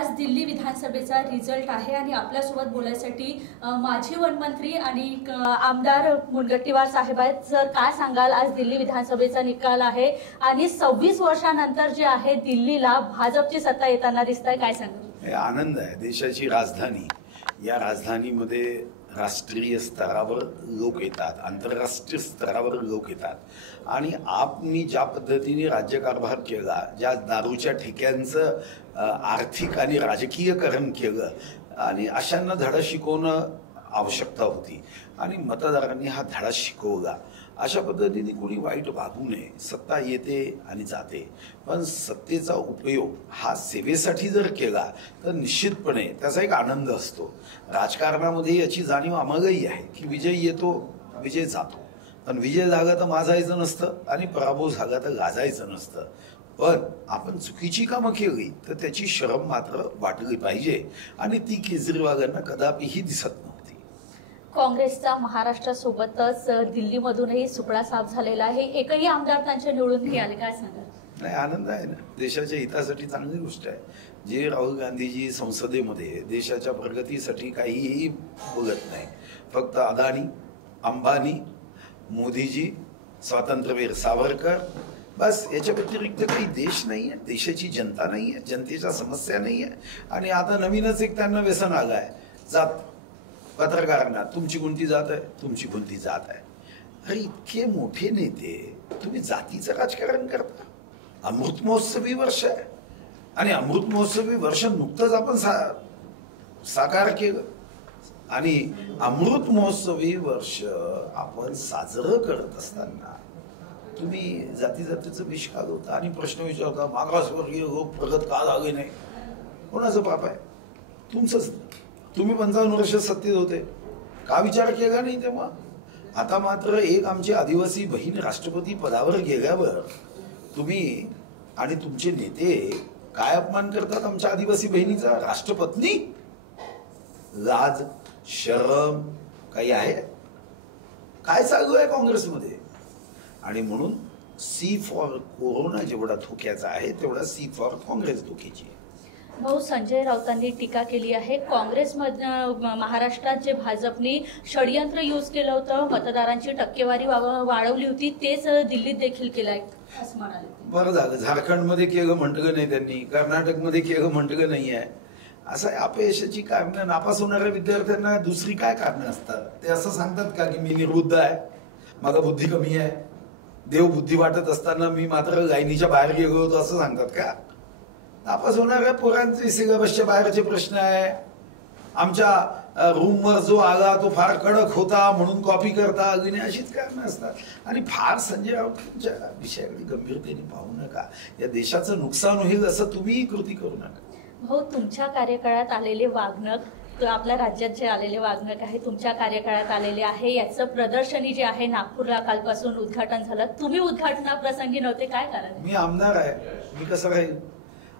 आज दिल्ली विधानसभेचा रिझल्ट आहे आणि आपल्यासोबत बोलायसाठी माजी वनमंत्री आणि आमदार मुनगंटीवार साहेब आहेत। सर, काय सांगाल, आज दिल्ली विधानसभेचा निकाल आहे आणि 26 वर्षांनंतर जे आहे दिल्लीला भाजपची सत्ता येताना दिसतंय, काय सांगाल? आनंद आहे। देशाची राजधानी, या राजधानीमध्ये राष्ट्रीय स्तरावर लोक येतात, आंतरराष्ट्रीय स्तरावर लोक येतात आणि आपनी ज्या पद्धतीने राज्यकारभार केला, ज्या दारूच्या ठेक्यांचं आर्थिक आणि राजकीयकरण केलं आणि अशांना धडा शिकवणं आवश्यकता होती आणि मतदारांनी हा धडा शिकवला। अशा पद्धतीने कोणी वाईट वागू नये। सत्ता येते आणि जाते, पण सत्तेचा उपयोग हा सेवेसाठी जर केला तर निश्चितपणे त्याचा एक आनंद असतो। राजकारणामध्ये याची जाणीव आम्हालाही आहे की विजय येतो, विजय जातो, पण विजय झाला तर माजायचं नसतं आणि पराभव झाला तर गाजायचं नसतं। पण आपण चुकीची कामं केली तर त्याची शरम मात्र वाटली पाहिजे आणि ती केजरीवालांना कदापिही दिसत नव्हती। काँग्रेसचा महाराष्ट्रासोबतच दिल्लीमधूनही सुपडा साफ झालेला आहे, एकही आमदार त्यांच्या निवडून नाही आले, काय सांगाल? नाही, आनंद आहे ना, देशाच्या हितासाठी चांगली गोष्ट आहे। जे राहुल गांधीजी संसदेमध्ये देशाच्या प्रगतीसाठी काहीही बोलत नाही, फक्त अदानी, अंबानी, मोदीजी, स्वातंत्र्यवीर सावरकर, बस याच्या व्यतिरिक्त काही देश नाही आहे, देशाची जनता नाही आहे, जनतेच्या समस्या नाही आहे। आणि आता नवीनच एक त्यांना व्यसन आलं आहे, जात पत्रकारांना, तुमची कोणती जात आहे, तुमची कोणती जात आहे। अरे इतके मोठे नेते तुम्ही जातीचं राजकारण करता। अमृत महोत्सवी वर्ष आहे आणि अमृत महोत्सवी वर्ष नुकतंच आपण साकार केलं आणि अमृत महोत्सवी वर्ष आपण साजरं करत असताना तुम्ही जातीचं विष घालवता आणि प्रश्न विचारता, मागासवर्गीय लोक प्रगत का झाले नाही? कोणाचं पाप आहे? तुमचंच। तुम्ही 55 वर्ष सत्तेत होते, का विचार केला नाही तेव्हा? आता मात्र एक आमची आदिवासी बहीण राष्ट्रपती पदावर गेल्यावर तुम्ही आणि तुमचे नेते काय अपमान करतात आमच्या आदिवासी बहिणीचा? राष्ट्रपत्नी? लाज शरम काही आहे? काय चालू आहे काँग्रेसमध्ये? आणि म्हणून सी फॉर कोरोना जेवढा धोक्याचा आहे तेवढा सी फॉर काँग्रेस धोक्याची आहे। भाऊ, संजय राऊतांनी टीका केली आहे, काँग्रेसमधनं महाराष्ट्रात जे भाजपने षडयंत्र यूज केलं होतं, मतदारांची टक्केवारी वाढवली होती, तेच दिल्लीत देखील केलं आहे असं म्हणाले। बरं झालं, झारखंडमध्ये केलं म्हटलं नाही त्यांनी, कर्नाटकमध्ये केलं म्हटलं नाही आहे। असं अपयशाची कारणं, नापास होणाऱ्या विद्यार्थ्यांना दुसरी काय कारणं असतात? ते असं सांगतात का की मी निर्बुद्ध आहे, मला बुद्धी कमी आहे, देव बुद्धी वाटत असताना मी मात्र लाईनीच्या बाहेर गेलो होतो असं सांगतात का? नापास होणाऱ्या पोरांचे सिलेबसच्या बाहेरचे प्रश्न आहे, आमच्या रूमवर जो आला तो फार कडक होता म्हणून कॉपी करता आली नाही, अशीच कारणं असतात। आणि फार संजय राऊतांच्या विषयाकडे गंभीरतेने पाहू नका, या देशाचं नुकसान होईल असं तुम्हीही कृती करू नका। भाऊ, तुमच्या कार्यकाळात आलेले वागणक, आपल्या राज्यात जे आलेले वागणक आहे तुमच्या कार्यकाळात आलेले आहे, याचं प्रदर्शनी जे आहे नागपूरला कालपासून उद्घाटन झालं, तुम्ही उद्घाटनाप्रसंगी नव्हते, काय कारण? मी आमदार आहे, मी कसं राहील?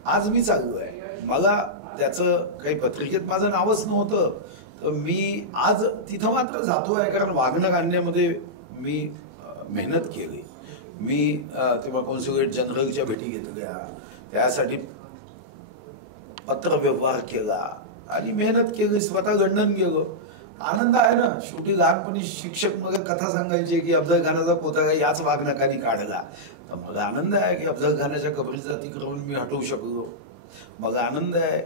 आज मी चालू आहे, मला त्याचं काही पत्रिकेत माझं नावच नव्हतं, तर मी आज तिथं मात्र जातो आहे कारण वागणक आणण्यामध्ये मी मेहनत केली। मी तेव्हा कॉन्सुलेट जनरलच्या भेटी घेतल्या, त्यासाठी पत्रव्यवहार केला आणि मेहनत केली, स्वतः लंडन गेलो। आनंद आहे ना, शेवटी लहानपणी शिक्षक मग कथा सांगायचे की अफजल खानाचा पोता याच वागणकाने काढला, तर मला आनंद आहे की अफजल खानाच्या कबरीचं अतिक्रमण मी हटवू शकलो, मला आनंद आहे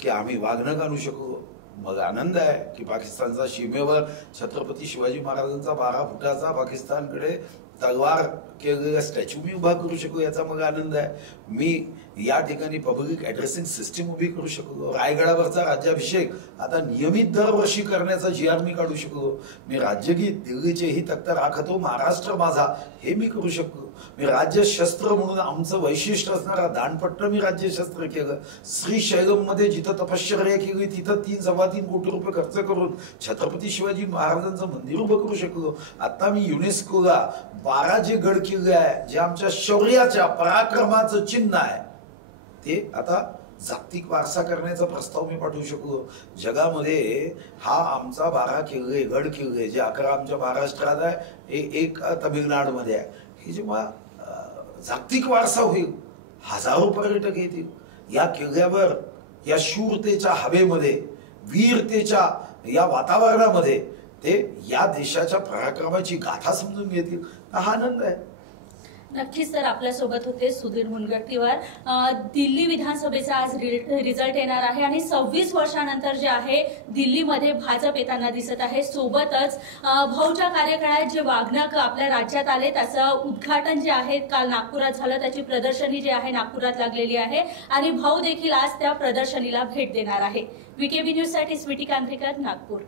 की आम्ही वागणक आणू शकलो, मला आनंद आहे की पाकिस्तानच्या सीमेवर छत्रपती शिवाजी महाराजांचा 12 फुटाचा पाकिस्तानकडे तलवार केलेला स्टॅच्यू मी उभा करू शकलो, याचा मला आनंद आहे। मी या ठिकाणी पब्लिक ॲड्रेसिंग सिस्टीम उभी करू शकलो, रायगडावरचा राज्याभिषेक आता नियमित दरवर्षी करण्याचा GR मी काढू शकलो, मी राज्यगीत दिल्लीचे ही तख्त राखतो महाराष्ट्र माझा हे मी करू शकलो, मी राज्यशस्त्र म्हणून आमचं वैशिष्ट्य असणारा दानपट्ट मी राज्यशस्त्र केलं, श्रीशैलम मध्ये जिथं तपश्चर्या केली तिथं 3-3.25 कोटी रुपये खर्च करून छत्रपती शिवाजी महाराजांचं मंदिर उभं करू शकलो। आता मी युनेस्कोला 12 जे गड किल्ले आहे, जे आमच्या शौर्याच्या पराक्रमाचं चिन्ह आहे, ते आता जागतिक वारसा करण्याचा प्रस्ताव मी पाठवू शकलो। जगामध्ये हा आमचा 12 किल्ले, गड किल्ले, जे 11 आमच्या महाराष्ट्रात आहे, एक तमिळनाडूमध्ये आहे, हे जेव्हा जागतिक वारसा होईल, हजारो पर्यटक येतील, या किल्ल्यावर या शूरतेच्या हवेमध्ये, वीरतेच्या या वातावरणामध्ये ते या देशाच्या पराक्रमाची गाथा समजून घेतील, हा आनंद आहे. नक्कीच. तर आपल्यासोबत होते सुधीर मुनगंटीवार. दिल्ली विधानसभेचा आज रिझल्ट येणार आहे आणि 26 वर्षानंतर जे आहे दिल्लीमध्ये भाजप येताना दिसत आहे. सोबतच भाऊच्या कार्यकाळात जे वाघनख आपल्या राज्यात आले त्याचं उद्घाटन जे आहे काल नागपुरात झालं, त्याची प्रदर्शनी जी आहे नागपुरात लागलेली आहे आणि भाऊ देखील आज त्या प्रदर्शनीला भेट देणार आहे. VKB न्यूज साठी स्वीटी कांद्रेकर, नागपूर.